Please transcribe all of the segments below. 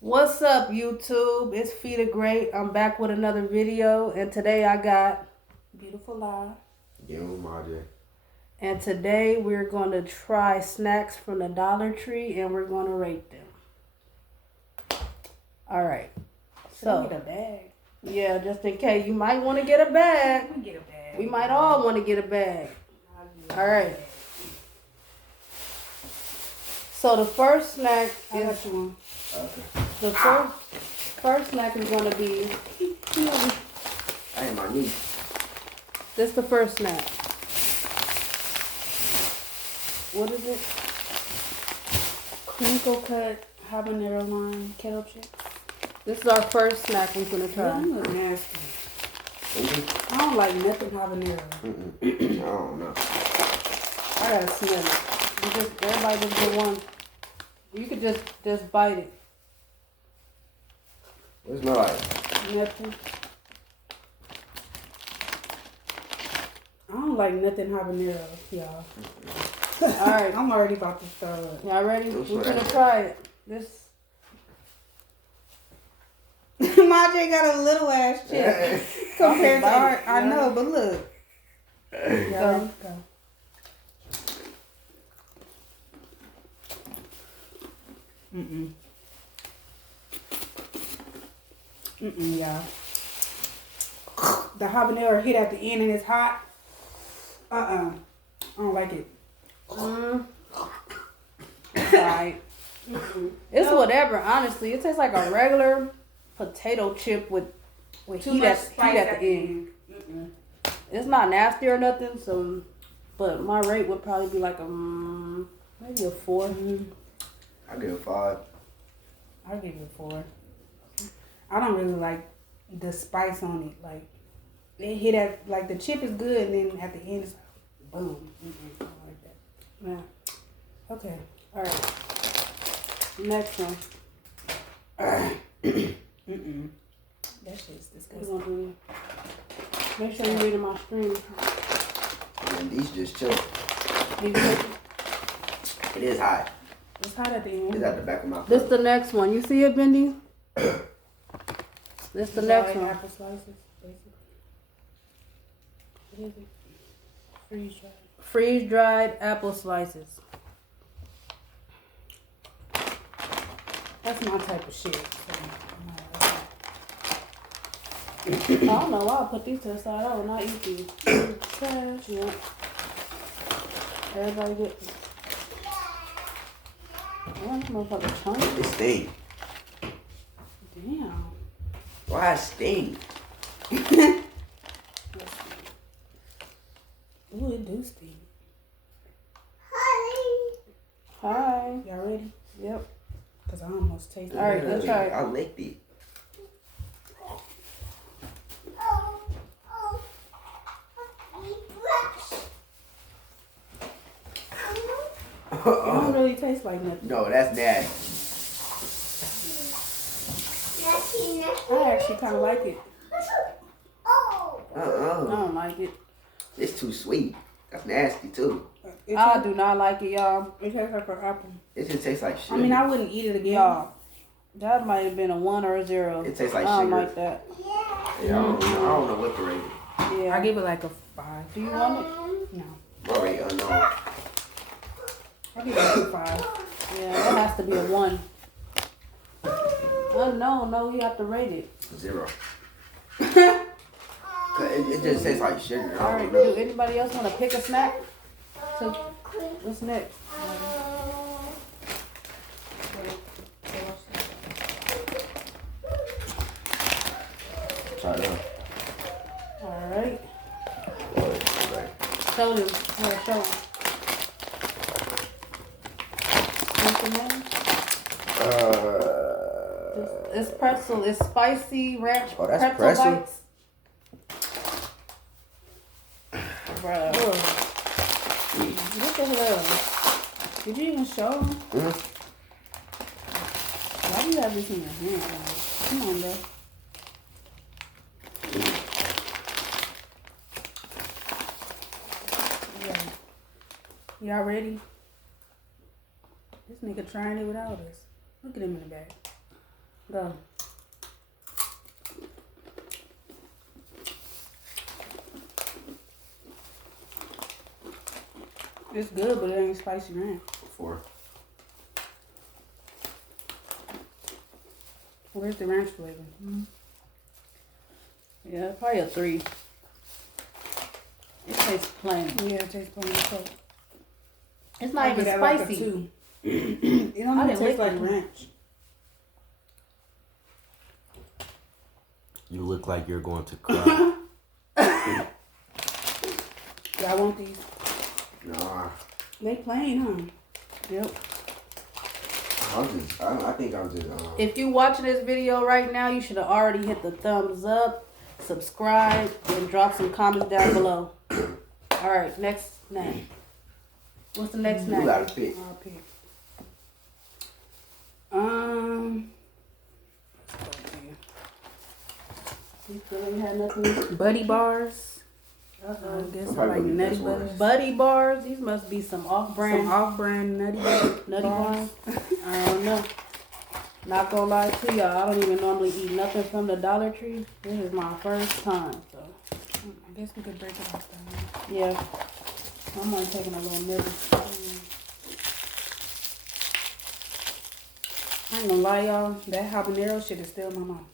What's up, YouTube? It's Feed a Great. I'm back with another video, and today I got Beautiful Lie. Yo, Marjorie. And today we're going to try snacks from the Dollar Tree, and we're going to rate them. All right. So, get a bag. Yeah, just in case you might want to get a bag. We get a bag. We might all want to get a bag. All right. So the first snack is the first snack is going to be. I ain't my niece. This is the first snack. What is it? Crinkle cut habanero lime kettle chips. This is our first snack we're gonna try. They look nasty. I don't like nothing habanero. I don't know. I gotta smell it. Everybody just get one. You could just bite it. What it smell like? Nothing. I don't like nothing habanero, y'all. Alright. I'm already about to throw up. Y'all ready? What's We're that? gonna try it. This. Madre got a little ass chip compared to our. I Yeah. know, but look. Go. Go. Y'all. The habanero hit at the end and it's hot. I don't like it. Right. It's whatever. Honestly, it tastes like a regular potato chip with Too heat much at spice the end. It's not nasty or nothing. So, but my rate would probably be like maybe a 4. I give it 5. I'll give it a 4. I don't really like the spice on it. Like, it hit at, like, the chip is good, and then at the end, it's like, boom. I don't like that. Yeah. Okay. All right. Next one. That shit's We're disgusting. gonna do. Make sure you're reading my stream. And these just chill. Leave it. It is hot. It's hot at the It's end. at the back of my This throat. the next one. You see it, Bendy? This the next one. Apple slices, basically. What is it? Freeze dried. Freeze dried apple slices. That's my type of shit. So, I don't know why I put these to the side. I will not eat these. Trash. Yeah. Everybody get. Oh, this motherfucker chunky. It stink. Damn. Why it stink? Ooh, it do stink. Hi. Y'all ready? Yep. Because I almost tasted All right, it. let's try it. I licked it. It don't really taste like nothing. No, that's nasty. I actually kind of like it. I don't like it. It's too sweet. That's nasty too. I do not like it, y'all. It tastes like an apple. It just tastes like sugar. I mean, I wouldn't eat it again. Y'all. That might have been a 1 or a 0. It tastes like I don't sugar. like that. Yeah, I don't know what to rate it. Yeah. I give it like a 5. Do you want it? No. My rate unknown. I give it like a 5. Yeah, that has to be a 1. No, you have to rate it. 0. 'Cause it just tastes like sugar. All I right, don't do know. anybody else want to pick a snack? So, what's next? Try that. All right. Right. Show them. Yeah, show them. It's pretzel. It's spicy ranch Oh, that's pretzel pretzel? bites. Bruh. What the hell? Did you even show them? Why do you have this in your hand? Like, come on, bro. Y'all ready? This nigga trying it without us. Look at him in the back. Go. It's good, but it ain't spicy ranch. 4. Where's the ranch flavor? Yeah, probably a 3. It tastes plain. Yeah, it tastes plain as fuck. It's not even Like a spicy. 2. It don't I even didn't taste like like it. ranch. You look like you're going to cry. Y'all want these? Nah. They plain, huh? Yep. I think I'm just If you watching this video right now, you should have already hit the thumbs up, subscribe, and drop some comments down below. All right, next snack. What's the next you snack? gotta pick. I'll pick. You still ain't had nothing? Buddy bars. I guess I like Probably the nutty best butters. ones. Buddy bars. These must be some off-brand Some off-brand nutty nutty bars. I don't know. Not gonna lie to y'all, I don't even normally eat nothing from the Dollar Tree. This is my first time, so I guess we could break it off then. yeah. I'm only taking a little nibble. I ain't gonna lie, y'all. That habanero shit is still in my mouth.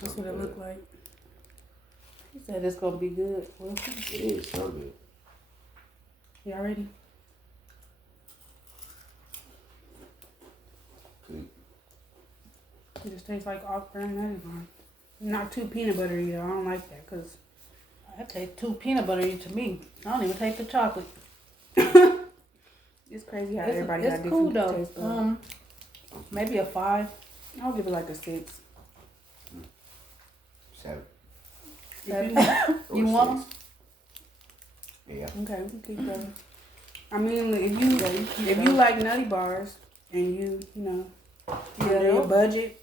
That's what it looked like. He said it's gonna be good. Well, It is so good. Y'all ready? Sweet. It just tastes like off-brand nutty bar. Not too peanut buttery though. I don't like that because that tastes too peanut buttery to me. I don't even taste the chocolate. it's crazy how It's, everybody it's got cool different though. taste buds. Maybe a 5. I'll give it like a 6. 7. You want 'em? Yeah. Okay, we can keep going. I mean, if you like nutty bars and you know, Yeah, your budget,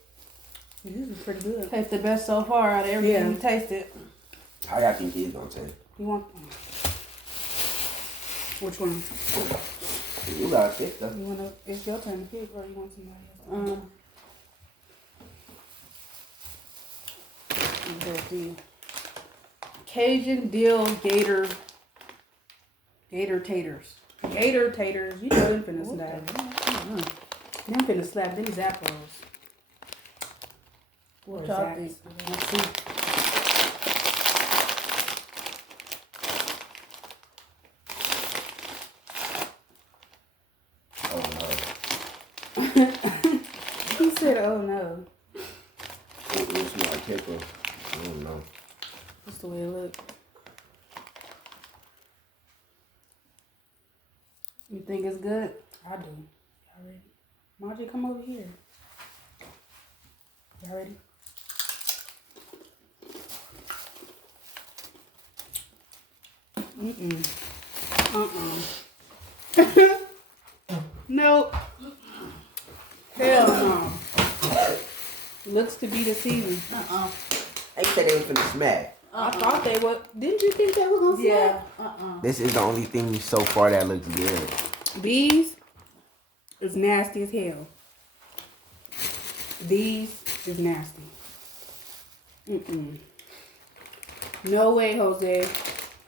this is pretty good. Tastes the best so far out of everything Yeah. we tasted. How y'all think these gonna taste? You want which one? You gotta pick though. You wanna? It's your turn to pick, or you want somebody else? Go with the Cajun dill gator taters. Gator taters. You know them finna slap. Them finna slap. Them Zappos. What Or y'all Zaps. think? Let's see. Oh no. He said, "Oh no." It smell like pickle. I don't know. That's the way it look. You think it's good? I do. Y'all ready? Margie, come over here. Y'all ready? Nope. Hell no. Looks to be the season. They said they was finna smack. I thought they would. Didn't you think they was gonna Yeah. This is the only thing so far that looks good. snap? These is nasty as hell. These is nasty. No way, Jose.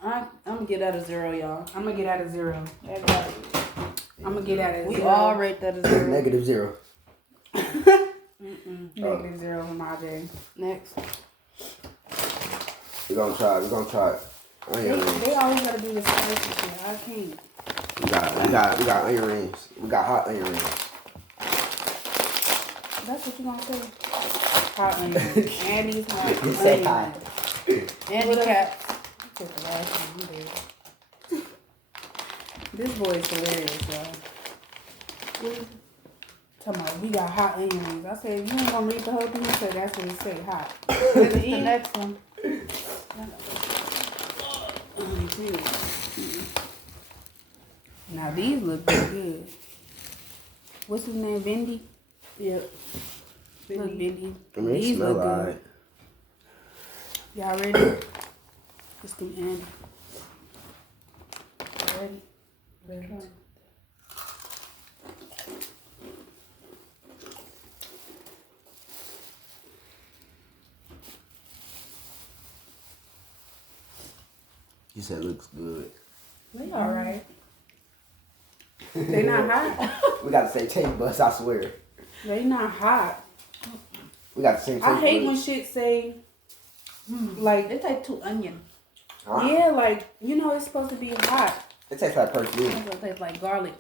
I'm gonna get out of 0, y'all. I'm gonna get out of 0. That got it. I'm gonna get out of We 0. all rate that as 0. Negative 0. Negative 0 from RJ. Next. We're gonna try onion rings. They always gotta do the spicy shit. I can't. We got onion rings. We got hot onion rings. That's what you gonna say. Hot onion. And these hot You say onion. hot. Handicap. Took the last one. You did. This boy is hilarious, y'all. Talking about we got hot onion rings. I said, you ain't gonna read the whole thing. He said, that's what it said, hot. Where's the next one? Now these look pretty good. What's his name? Bendy? Yep. Look, Bendy. I mean, they These smell look alright. good. Y'all ready? It's the end. Ready? Ready. You said looks good. They alright. They not hot. We got the same taste buds, I swear. They not hot. We got the same taste I hate when buds. shit say like It tastes too onion. Huh? yeah, like you know it's supposed to be hot. It tastes like perfume. It tastes like garlic.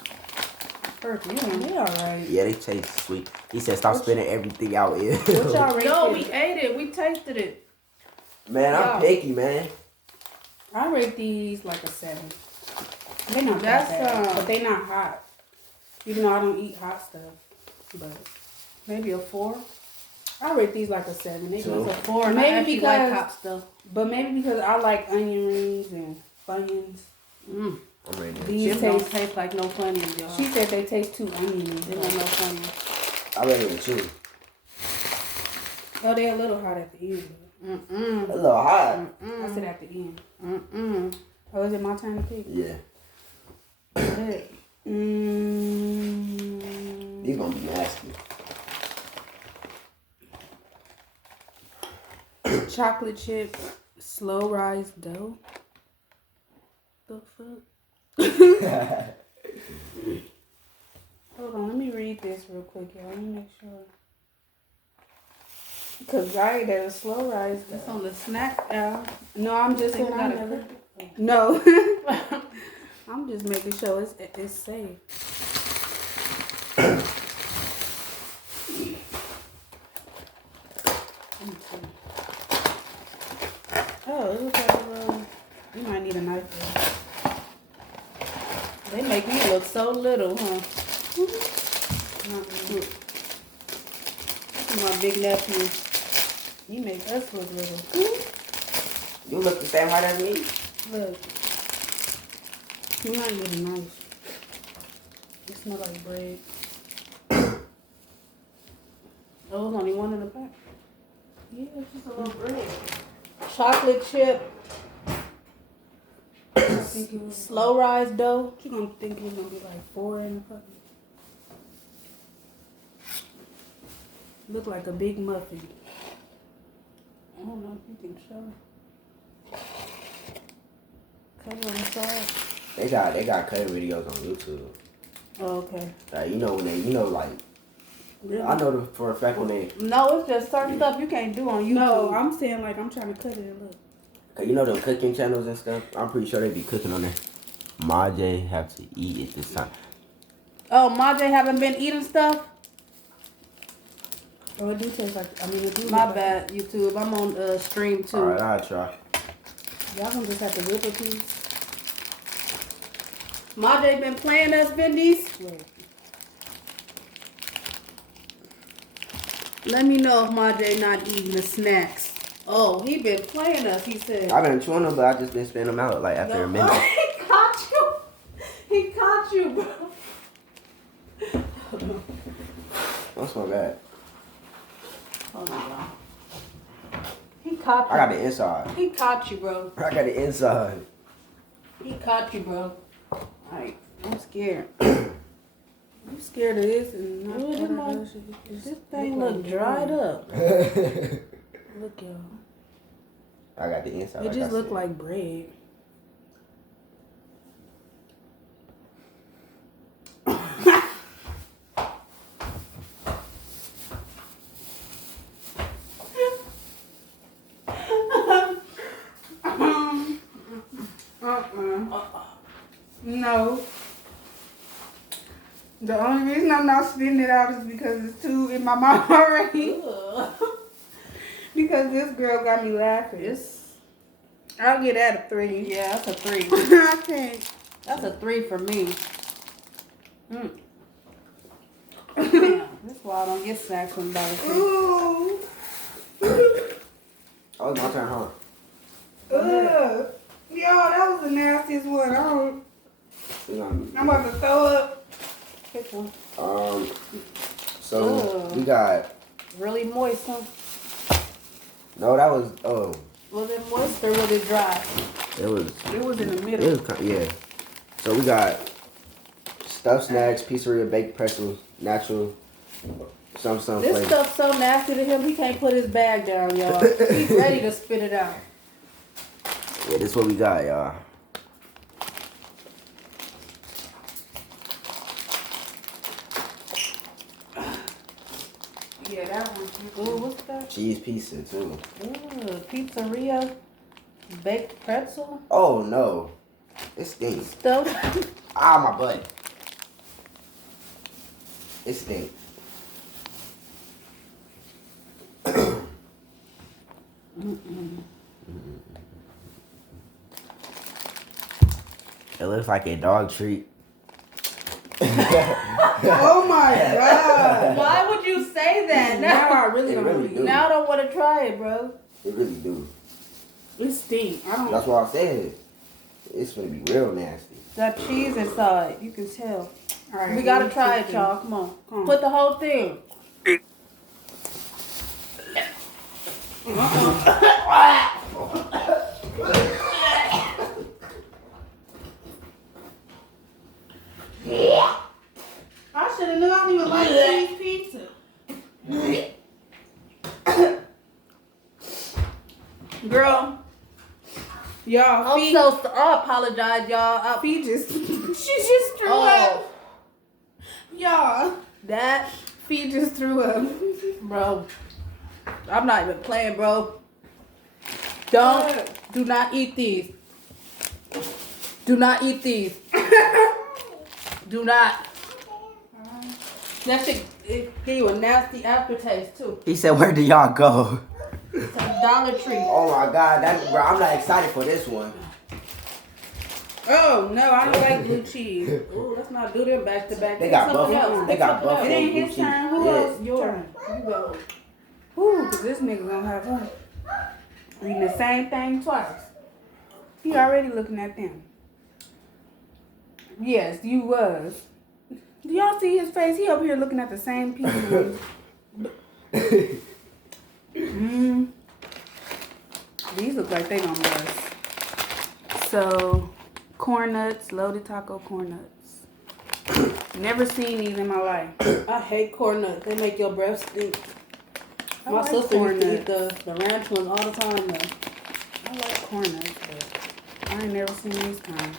Perfume. They alright. Yeah, they taste sweet. He said stop spitting everything out. Yeah. What y'all rate No, this? we ate it. We tasted it. Man, I'm Yeah. picky, man. I rate these like a 7. They not That's, that bad, but they not hot. Even though I don't eat hot stuff, but Maybe a 4. I rate these like a 7. They Two. just A 4. And Maybe I actually because- like hot stuff. but maybe because I like onion rings and Funyuns. Mm. I'm ready. These Chips don't taste. taste like no Funyuns, y'all. She said they taste too oniony. They want no Funyuns. I'm ready with you. Oh, they a little hot at the end. Mm-mm. A little hot. I said at the end. Mm-mm. Oh, is it my turn to pick? Yeah. These gonna be nasty. Chocolate chip, slow rise dough. The fuck? Hold on, let me read this real quick, y'all. Let me make sure. Cause right, there's a slow rise It's dough. on the snack aisle. No, I'm just saying Think I about it. never. No, I'm just making sure it's safe. Oh, it looks like a little. You might need a knife for that. They make me look so little, huh? Not really. My big nephew. He makes us look little. You look the same height as me? Look. You might need a knife. It smells like bread. Oh, there's only one in the pack. Yeah, it's just a little bread. Chocolate chip, I think it was slow rise dough. You gonna think it was gonna be like 4 in the fucking. Look like a big muffin. I don't know if you can show. Cover on the side. They got cut videos on YouTube. Oh, okay. Like, you know when they, like, Really? I know for a fact when they, No, it's just certain stuff you can't do on YouTube. No, I'm saying like I'm trying to cut it and look. cause you know them cooking channels and stuff. I'm pretty sure they be cooking on there. Ma J have to eat it this time. Oh, Majay haven't been eating stuff? Oh, it do taste like. I mean, it do. My look bad, YouTube. I'm on stream too. Alright, I'll try. Like, y'all gonna just have to whip a piece. Majay been playing us, Bendy's. Wait. Let me know if Majay not eating the snacks. Oh, he been playing us, he said. I've been chewing them, but I just been spitting them out like after a minute. He caught you. He caught you, bro. That's my bad. Hold on, y'all. He caught you. I got the inside. He caught you, bro. I got the inside. He caught you, bro. Alright, I'm scared. I'm scared of this and not Ooh, what this I might- know should just This thing like look dried bread. up. Look, y'all. I got the inside. It like just I look said. like bread. No. The only reason I'm not spitting it out is because it's too in my mouth already. Because this girl got me laughing. It's, I'll get that a 3. yeah, that's a 3. I can't. That's a 3 for me. Mm. Damn, that's why I don't get snacks from Dollar Tree. Ooh. Oh, it's my turn, huh? Ugh. Yo, that was the nastiest one. We gonna- I'm about to throw up. Pick one. So Ugh. we got Really moist, huh? no. That was Was it moist or was it dry? It was. It was in the It middle. was yeah. So we got stuffed snacks, pizzeria, baked pretzels, natural, some This flavor. stuff's so nasty to him, he can't put his bag down, y'all. He's ready to spit it out. Yeah, this what we got, y'all. Yeah, that one. Ooh, what's that? Cheese pizza too. Ooh, pizzeria, baked pretzel, Oh no, it stinks. stuffed. Ah, my butt. It stinks. It looks like a dog treat. Oh my god. Why would you say that? Now Now, I really It don't really want to do. eat. now I don't want to try it, bro. It really do. It stink. I don't. That's why I said it's gonna be real nasty. Got cheese inside. You can tell. All right, We gotta here's try it, chicken. y'all. Come on. Come on. Put the whole thing. I should have known. I don't even like cheese pizza. Girl, y'all, I'm feet, so I apologize, y'all. feet just, she just threw Oh, up. Y'all, that, feet just threw up. bro. I'm not even playing, bro. Do not eat these. Do not eat these. Do not. That shit it give you a nasty aftertaste too. He said, "Where do y'all go?" It's a Dollar Tree. Oh my God, that bro, I'm not excited for this one. Oh no, I don't like blue cheese. Ooh, let's not do them back to back. They Pick got something buffalo. else. They Pick got something else. buffalo. It ain't blue his cheese. turn. Who Yeah. else? Your Turn. turn. You go. Whew, cause this nigga gonna have fun. Reading the same thing twice. He already looking at them. Yes, you was. Do y'all see his face? He over here looking at the same people. These look like they gonna bust. So, corn nuts, loaded taco corn nuts. Never seen these in my life. I hate corn nuts. They make your breath stink. I My like sister corn used to eat nuts. the ranch ones all the time though. I like corn nuts, but I ain't never seen these kind.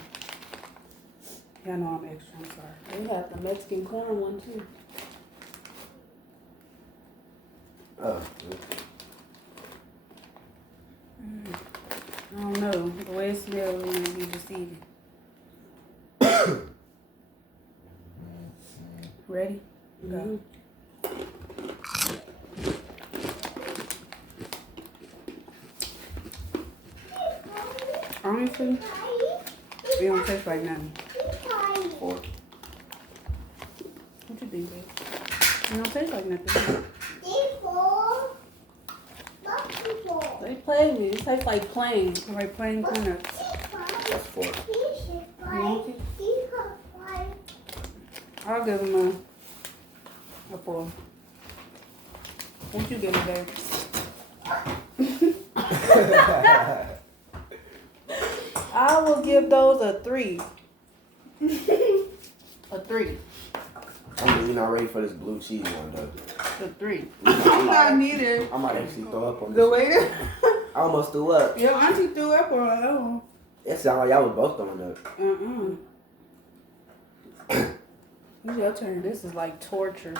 Y'all know I'm extra. I'm sorry. They have the Mexican corn one too. Oh, I don't know. The way it smells may be deceiving. Ready? Go. Honestly, it don't taste like nothing. 4. What you think, babe? It don't taste like nothing. They play me. It tastes like plain. Like plain corn nuts. That's 4. I'll give them a 4. What you give me, babe? I will give those a 3. A 3. I'm really not ready for this blue cheese one though. A 3. I'm not neither. I might actually throw up on The this. way that I almost threw up. your auntie threw up on her own. It sounded like y'all was both throwing up. It's your turn. This is like torture.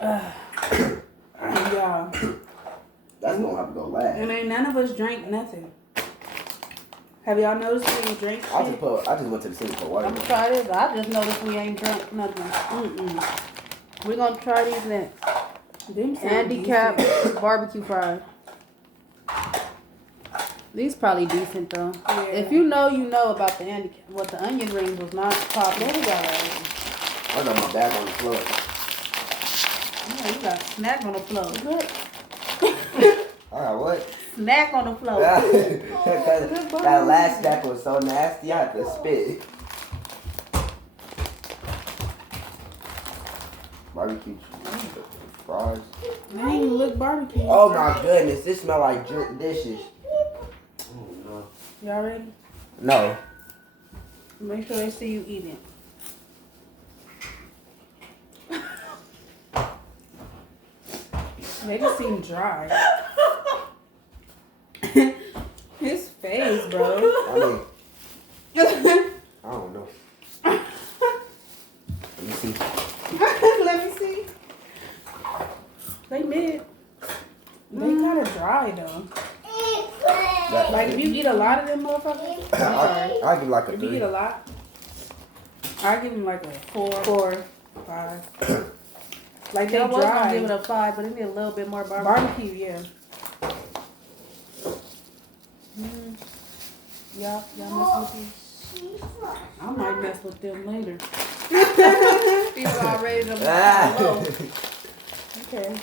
Y'all. That's gonna have to go last. And ain't none of us drank nothing. Have y'all noticed we ain't drink I shit? just went to the city for water. I'm gonna try this. I just noticed we ain't drunk nothing. We're gonna try these next. Them sound Handicap decent. barbecue fries. These probably decent though. Yeah. If you know, you know about the handicap. What the onion rings was not popular. What we got? I got my bag on the floor. Yeah, you got snack on the floor. Good. I got what? Snack on the floor. that last snack was so nasty, I had to spit. Barbecue fries. They ain't even look barbecue. Oh my goodness, this smell like dishes. Y'all ready? No. Make sure they see you eating. They just seem dry. His face, bro. I mean, I don't know. Let me see. Let me see. They mid. They kind of dry though. That- Like if you eat a lot of them motherfuckers, I'm sorry. I give like a If you 3. eat a lot, I give them like a 4, 5. Like they I was gonna give it dry. a 5, but it need a little bit more barbecue. Barbecue, yeah. Y'all mess with these? I might mess with them later. People already to low. Okay.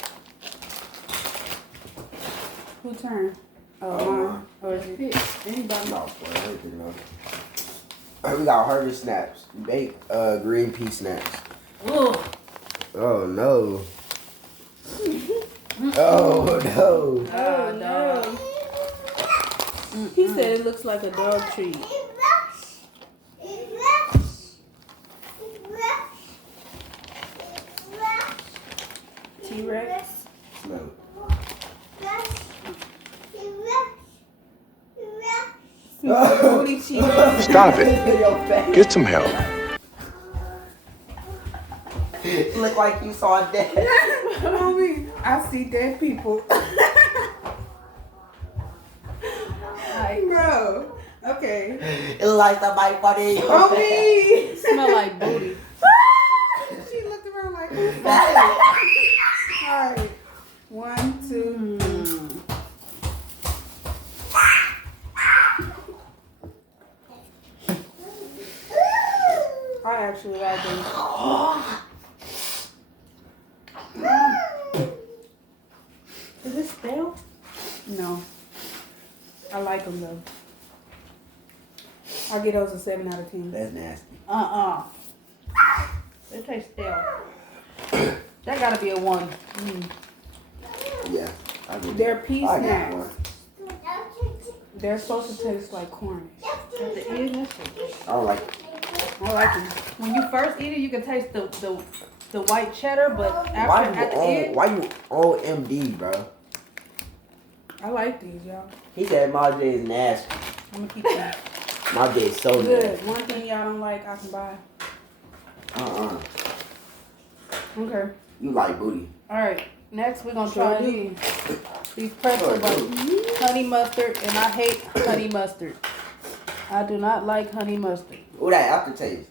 Who turn? Oh, mine. Or is it? Pick anybody. No, boy, I ain't picking up. We got Harvest snaps, baked green pea snacks. Ugh. Oh no. Oh no. Oh, dog. He said it looks like a dog treat. T-Rex. Smell it. Booty cheese. Stop it. Get some help. Look like you saw death. Mommy, I see dead people. Bro. Okay. It look like somebody funny. Mommy. Smell like booty. She looked around like, who's that? All right. 1, 2. I actually like them. Is it stale? No. I like them though. I'll get those a 7 out of 10. That's nasty. They taste stale. That gotta be a 1. Yeah. I get They're it. pea I get snacks. one. They're supposed to taste like corn. At the end, that's it. I don't like it. I like them. When you first eat it, you can taste the white cheddar, but Why after at the you end, why you OMD, bro? I like these, y'all. He said my J is nasty. I'm gonna keep them. My J is so Good. nasty. One thing y'all don't like, I can buy. Okay. You like booty. all right. Next, we're gonna try Sure these pretzel Sure bites. Honey mustard, and I hate honey mustard. I do not like honey mustard. Ooh, that aftertaste.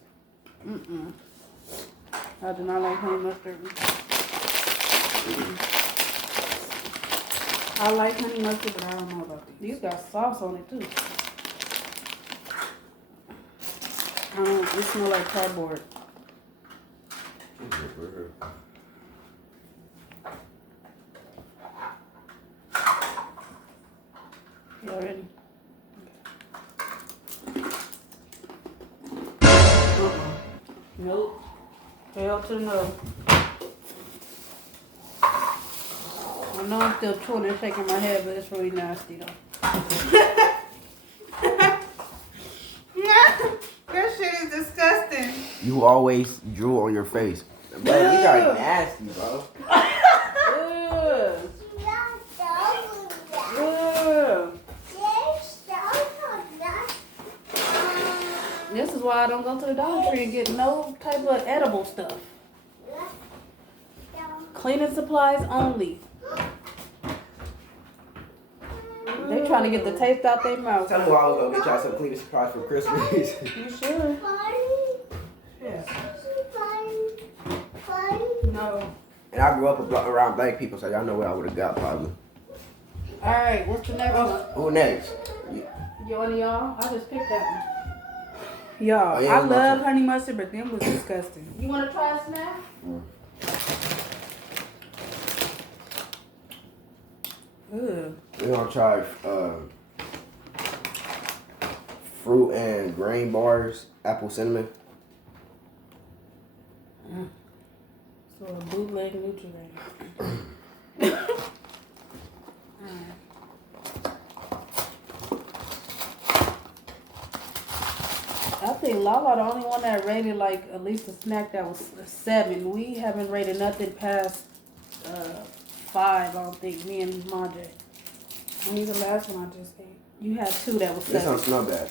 I do not like honey mustard. I like honey mustard, but I don't know about these. These got sauce on it too. I don't. It smell like cardboard. You ready? Nope. Hell to no. I know I'm still chewing and shaking my head, but it's really nasty though. That shit is disgusting. You always drool on your face. Bro, these are nasty, bro. Ugh. This is why I don't go to the Dollar Tree and get no type of edible stuff. Cleaning supplies only. They trying to get the taste out their mouth. Tell me why I was gonna get y'all some cleaning surprise for Christmas. You should. Yeah. No. And I grew up around black people, so y'all know what I would have got probably. All right, what's the next one? Who next? You one of y'all? I just picked that one. Y'all, Oh, yeah, I it's my love turn. honey mustard, but them was disgusting. You want to try a snack? Ugh. We're gonna try fruit and grain bars, apple cinnamon. So a bootleg Nutri-Grain. think Lala the only one that rated like at least a snack that was a 7. We haven't rated nothing past 5. I don't think. Me and Majay. Only the last one I just ate. You had 2 that was This 7. don't smell bad.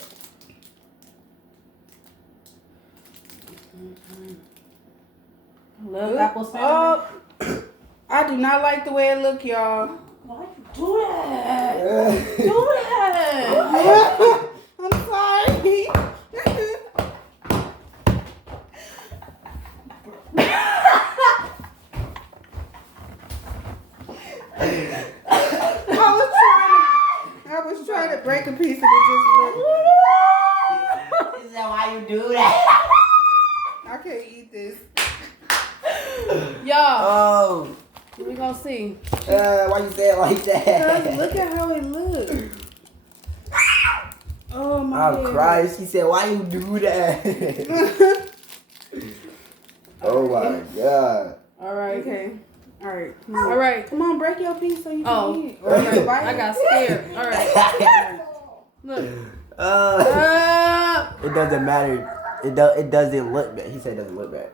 I love apple cinnamon. Oh, I do not like the way it look, y'all. Why you do that? Do that. I'm sorry. I was trying to break a piece of it just look. Is that why you do that? I can't eat this. Y'all, Oh, we gonna see. why you say it like Cause that? look at how it looks. Oh my Oh Christ! He said, "Why you do that?" Oh my God! All right. Okay. All right. Come All on. right. Come on, break your piece so you can Oh. eat. Or you can bite I it. got scared. All right. Look. It doesn't matter. It doesn't look bad. He said it doesn't look bad.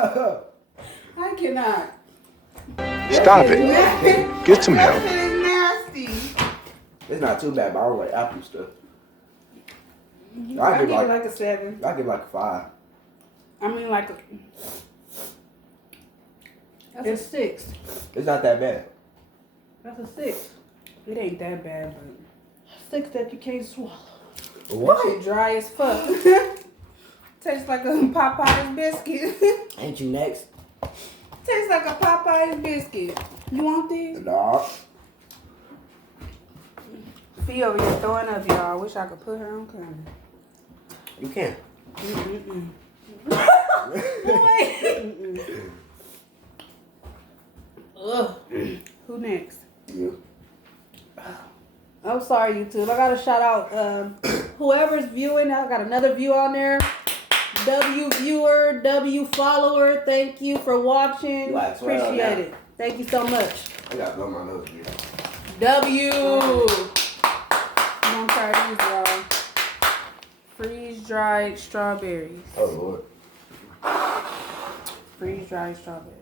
I cannot. Stop it. Get some help. That shit is nasty. It's not too bad, but I don't like apple stuff. I give it like a 7. I give like a 5. I mean, like, That's a 6. It's not that bad. That's a 6. it ain't that bad, 6 that you can't swallow. but What? shit dry as fuck. Tastes like a Popeye's biscuit. Ain't you next? Tastes like a Popeye's biscuit. You want this? Dog. Fee over here throwing up, y'all. I wish I could put her on camera. You can. Ugh. Who next? You. I'm sorry, YouTube. I gotta shout out whoever's viewing. I got another view on there. W viewer, W follower. Thank you for watching. Like 12 Appreciate now. it. Thank you so much. I gotta blow my nose. Dude. W. I'm gonna try these, y'all. Freeze dried strawberries. Oh Lord. Freeze dried strawberries.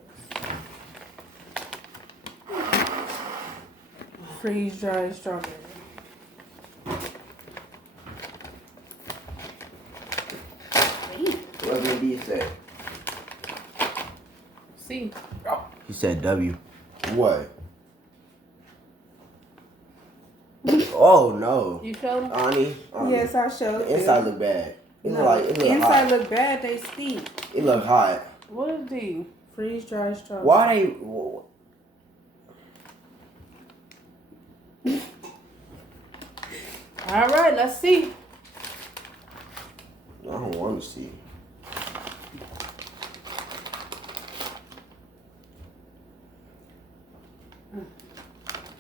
Freeze dried strawberries. What did he say? See. He said W. What? Oh no. You showed them? Ani. Yes, I showed The you. inside look bad. It No, look like it the look inside hot. look bad. They stink. It look hot. What is these? Freeze dried strawberries. Why they? All right, let's see. I don't want to see.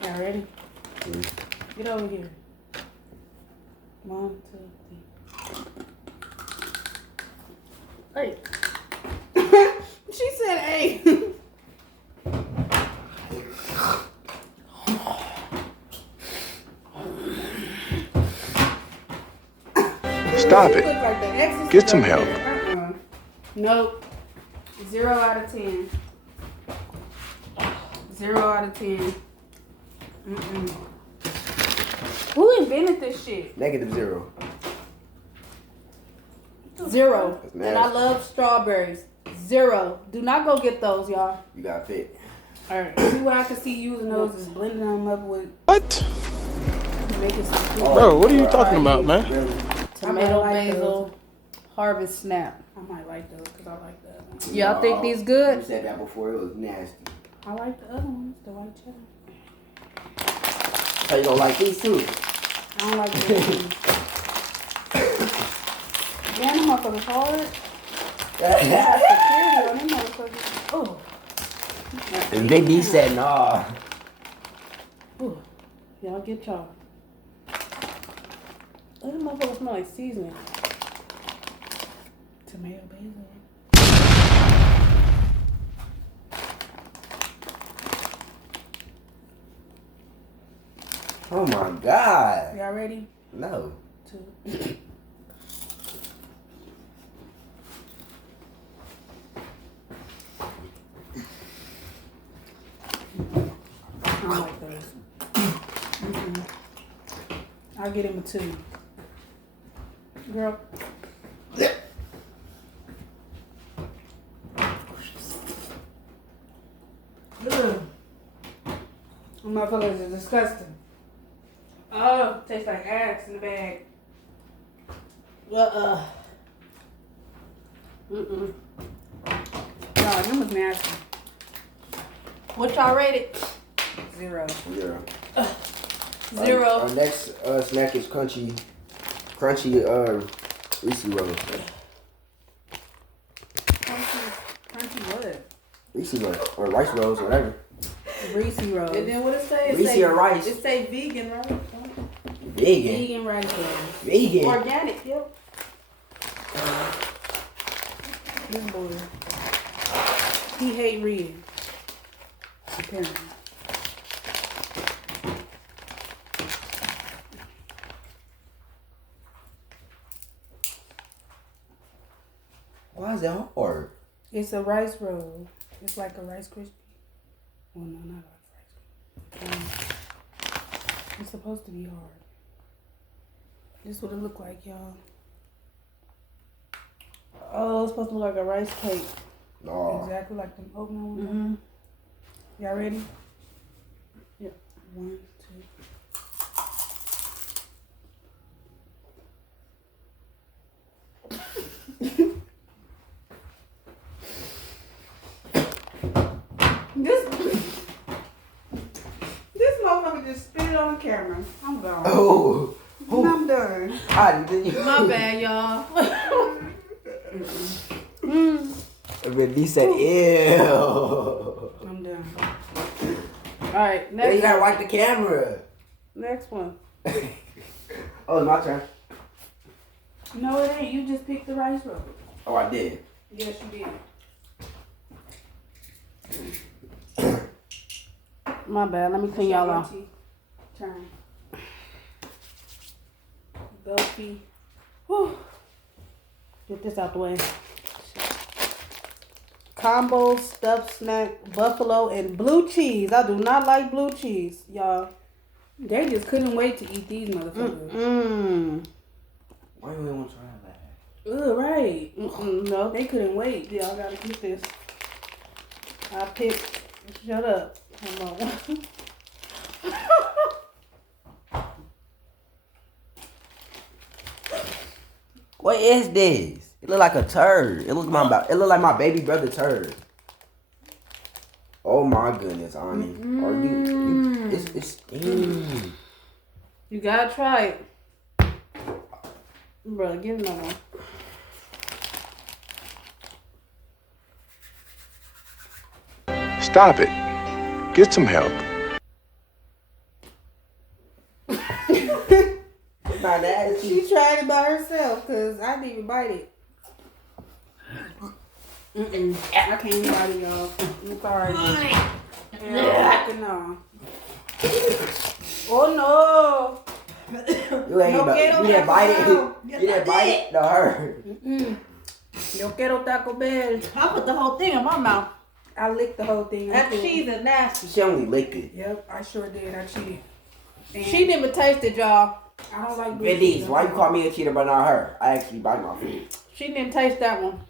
Y'all ready? Mm. Get over here. 1, 2, 3. Hey. She said, "Hey." Stop Look it. like the Exorcist Get some over help. here. Nope. 0 out of 10. 0 out of 10. Who invented this shit? -0. 0. That's And I nasty. love strawberries. 0. Do not go get those, y'all. You gotta pick. All right. See what I can see using those is blending them up with What? making some food. Bro, what are you talking about, man? Really? Tomato, I might like basil, harvest snap. I might like those because I like the other ones. Y'all think these You good? said that before. It was nasty. I like the other ones, the white cheddar. So you gonna like these too? I don't like the other ones. Damn, them motherfuckers hard. Got security on them motherfuckers. Oh. And Big D said nah. Ooh. Y'all get y'all. That motherfucker smell like seasoning. Tomato basil. Oh my God. Y'all ready? No. 2. I don't like those. I'll get him a 2. Girl. Ugh. Them motherfuckers are disgusting. Oh, tastes like ass in the bag. No, them was nasty. What y'all rated? 0. Yeah. 0. Our next snack is crunchy Reese rolls. Crunchy what? Reese rolls or rice rolls, whatever. Reese rolls. And then what it say? It Reese say, or rice? It say vegan, right? Vegan. Vegan rice rolls. Vegan. Organic, yep. This boy, he hate reading. Apparently. Why is that hard? It's a rice roll. It's like a Rice Krispie. Well, no, not like Rice Krispie. It's supposed to be hard. This is what it look like, y'all. Oh, it's supposed to look like a rice cake. No. Exactly like them oatmeal ones. Mm-hmm. Y'all ready? Yep. 1, 2. This motherfucker just spit it on the camera. I'm gone. Oh. I'm done. Did you? My bad, y'all. He said, ew. I'm done. All right, Yeah, next you gotta wipe the camera. next one. Oh, it's my turn. No, it ain't. You just picked the rice roll. Oh, I did. Yes, you did. My bad. Let me clean y'all off. Turn. Belky. Whew. Get this out the way. Combo stuffed snack, buffalo, and blue cheese. I do not like blue cheese, y'all. They just couldn't wait to eat these motherfuckers. Why do we want to try that? Ugh, right. No, They couldn't wait. y'all gotta get this. I picked. Shut up. Hold on. What is this? It look like a turd. It look like my baby brother turd. Oh my goodness, Ani. Are you it's stinging. You gotta try it. Bro, give me one. Stop it. Get some help. My dad She tried it by herself because I didn't even bite it. I can't even bite it, y'all. I'm sorry. Yeah, no. Oh You ain't No quiero you didn't bite it. Taco You didn't bite it. No, her. Yo quiero Taco Bell. no! I put the whole thing in my mouth. I licked the whole thing. That cheese is nasty. She only licked it. Yep, I sure did. I cheated. And She didn't even taste it, y'all. I don't like blue Vindies, cheese. why you call me a cheater but not her? I actually bite my food. She didn't taste that one.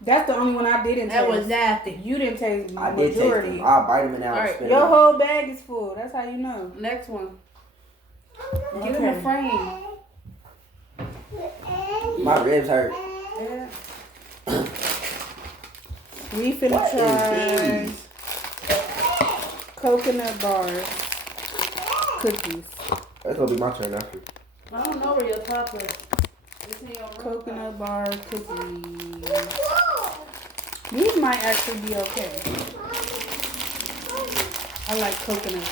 That's the only one I didn't That taste. was nasty. You didn't taste the I did taste majority. them. I'll bite them and now All right, spit Your them. whole bag is full. That's how you know. Next one. Get in the frame. My ribs hurt. Yeah. We finna What try is these? coconut bars, cookies. That's gonna be my turn after. I don't know where your top is. It's in your room. Coconut bar cookies. These might actually be okay. I like coconut.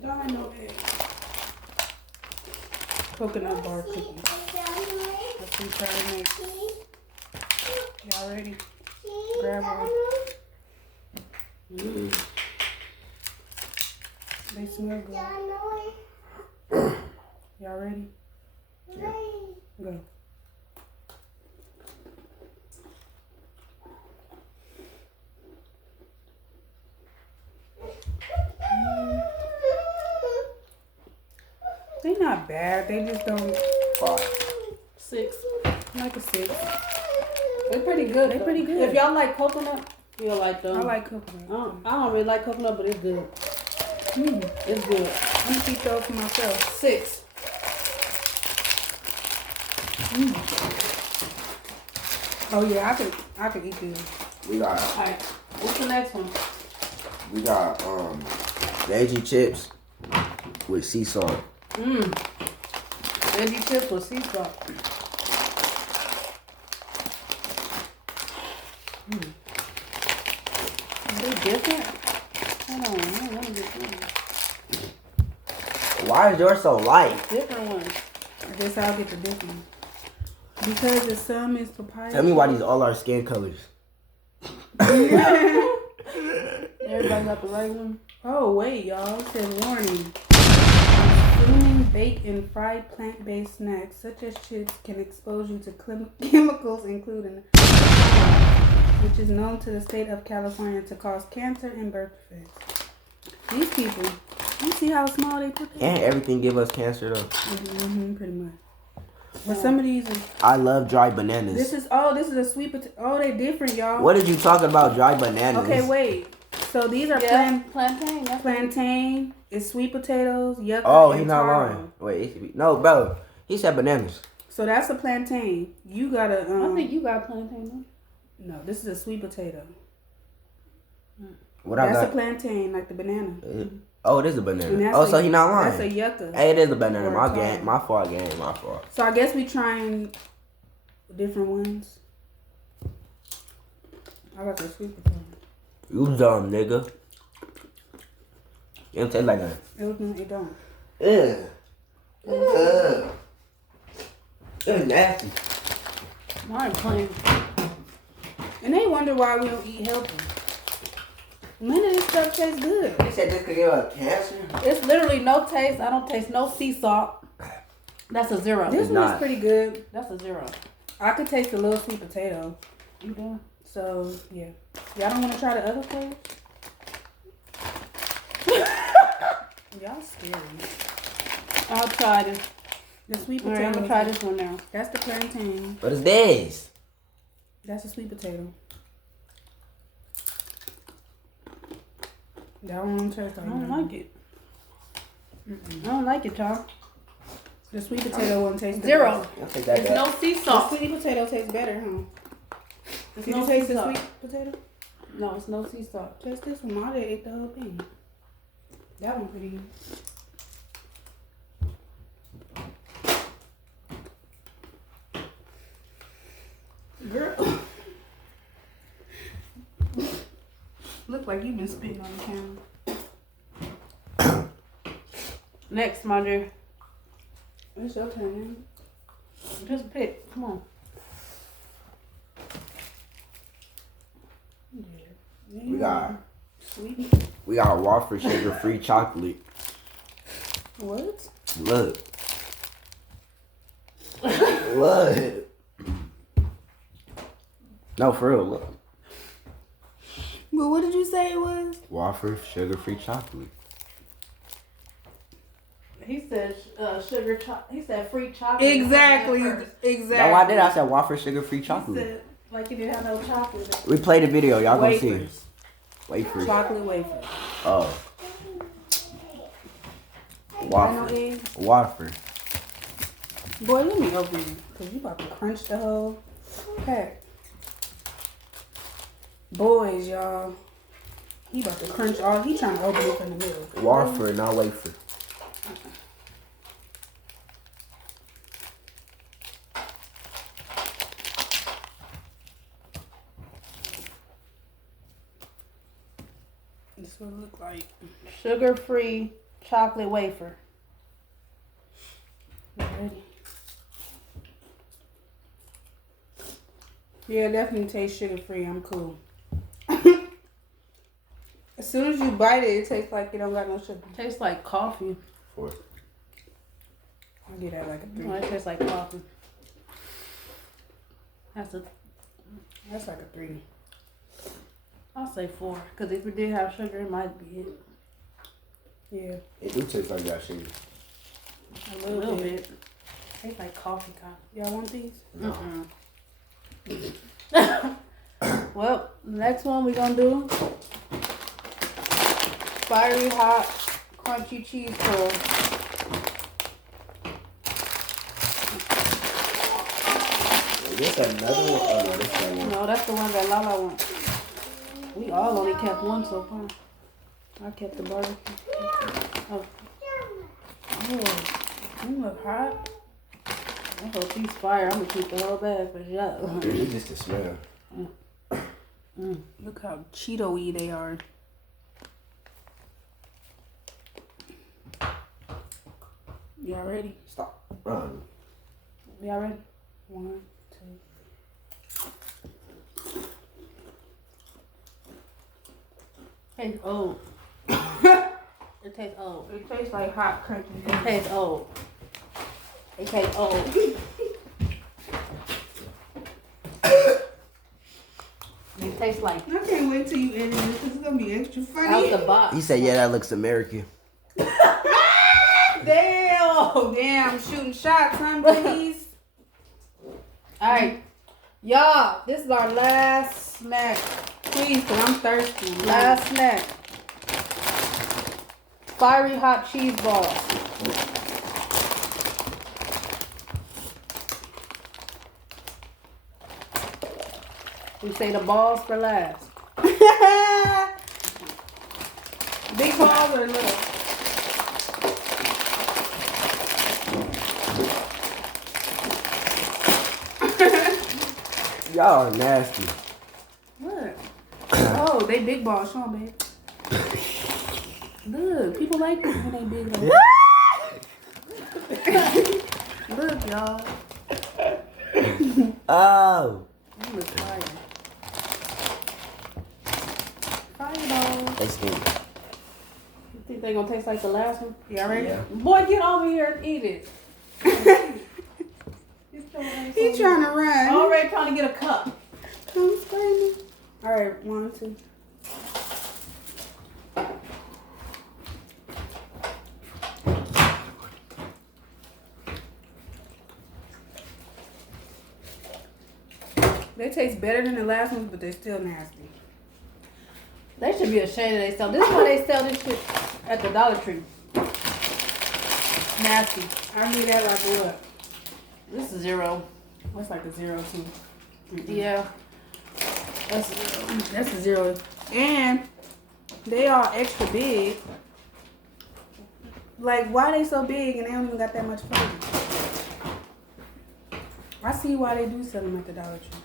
Don't I know that? coconut bar cookies. Let's see, try to make. Y'all ready? Grab one. They smell good. Y'all ready? Yeah. Go. They not bad. They just don't 5. 6. like a 6. They're pretty good. They're pretty good. If y'all like coconut, you'll like them. I like coconut. I don't really like coconut, but it's good. It's good. I'm gonna keep those for myself. 6. Oh yeah, I could eat these. We got Alright. What's the next one? veggie chips with sea salt. Veggie chips with sea salt. Are they different? Hold on, let me get one. Why is yours so light? Different ones. I guess I'll get the different one. Because the some is papaya. Tell me why these all are skin colors. Everybody got the right one. Oh wait, y'all. It says warning. Consuming baked and fried plant-based snacks such as chips can expose you to chemicals including which is known to the state of California to cause cancer and birth defects. These people, you see how small they put them? Can't everything give us cancer though? Pretty much. But some of these are, I love dry bananas. this is a sweet potato. Oh, they different, y'all. What did you talking about? Dry bananas? Okay, wait. So these are Plantain. That's plantain. It's sweet potatoes, yucca, Oh, and he's not taro. lying. Wait, it should be, no, bro. He said bananas. So that's a plantain. You gotta I think you got plantain. no, this is a sweet potato. What That's I a got? plantain, like the banana. Oh, it is a And banana. that's Oh, a- so he not lying. That's a yucca. Hey, it is a banana. Or a My taro. game. My fault. Game. My fault. So I guess we trying different ones. I got the sweet potato. You dumb nigga. You don't taste like that. It don't. Ugh. It's nasty. I ain't playing. And they wonder why we don't eat healthy. None of this stuff tastes good. He said this could give us cancer. It's literally no taste. I don't taste no sea salt. That's a 0. This It's one's not. pretty good. That's a 0. I could taste a little sweet potato. You do? So yeah. Y'all don't want to try the other flavors? Y'all scary. I'll try this. The sweet Alright, I'm potato. gonna try this one now. That's the plantain. What is this? That's a sweet potato. That one don't taste I like don't that. like it. I don't like it, Tom. The sweet potato one tastes 0. I'll take that It's back. no sea The salt. sweet potato tastes better, huh? It's Did no you taste sea the salt. sweet potato? No, it's no sea salt. Taste this one. I did ate the whole thing. That one pretty good. Girl. Look like you've been spitting on the camera. Next, my dear. It's your turn Just pick. Come on. now. Yeah. We Sweet. got wafer sugar free chocolate. What? Look. Look. No, for real. Look. But what did you say it was? Wafer sugar free chocolate. He said sugar he said free chocolate. Exactly. No, I did. I said wafer sugar free He chocolate. said like he didn't have no chocolate. We played the video. Y'all gonna see. Wafers. Wafers. Chocolate wafers. Oh. No Wafer. eggs? Wafer. Boy, let me open it. Because you about to crunch the whole pack. Boys, y'all. He about to crunch all. He trying to open it from the middle. Wafer, not wafer. This what it look like. Sugar free chocolate wafer. Yeah, ready? Yeah, it definitely tastes sugar free. I'm cool. As soon as you bite it, it tastes like it don't got no sugar. Tastes like coffee. 4. I'll get that like a 3. Oh, it tastes like coffee. That's That's like a 3. I'll say 4. Because if it did have sugar, it might be it. Yeah, It do taste like that shit. A little bit. Tastes like coffee kind. y'all want these? No. Well, the next one we're gonna do fiery hot crunchy cheese curl. Is this another one? Oh no, this that one. No, that's the one that Lala wants. We all only kept one so far. I kept the barbecue. Oh, You look hot. I hope she's fire. I'm gonna keep the whole bag for sure. It's just the smell. Look how Cheeto-y they are. Y'all ready? Stop. Run. Y'all ready? 1, 2. Tastes old. It tastes old. It tastes like hot crunchy. It tastes old. It tastes old. It tastes like I can't wait till you edit this. This is gonna be extra out funny. the box. He said, yeah, that looks American. Damn, shooting shots, huh, please? Alright. Y'all, this is our last snack. Please, cause I'm thirsty. Last snack. Fiery hot cheese balls. We say the balls for last. Big balls or little? Y'all are nasty. What? Oh, they big balls. Show 'em, babe. Look, people like this when they big like that. Look, y'all. Oh. You look fire. Fireball. That's good. You think they gonna taste like the last one? Y'all ready? Yeah. Boy, get over here and eat it. He trying to run. Already trying to get a cup. I'm screaming. All right, 1, 2. They taste better than the last ones, but they're still nasty. They should be ashamed of themselves. This is why they sell this shit at the Dollar Tree. Nasty. I need that like a what? This is 0. That's like a 0 too. Yeah. That's 0. That's a 0. And they are extra big. Like, why they so big and they don't even got that much flavor? I see why they do sell them at the Dollar Tree.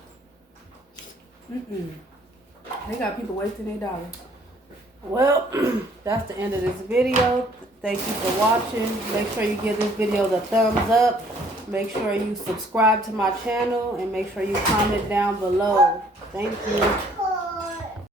They got people wasting their dollars. Well, that's the end of this video. Thank you for watching. Make sure you give this video the thumbs up. Make sure you subscribe to my channel and make sure you comment down below. Thank you.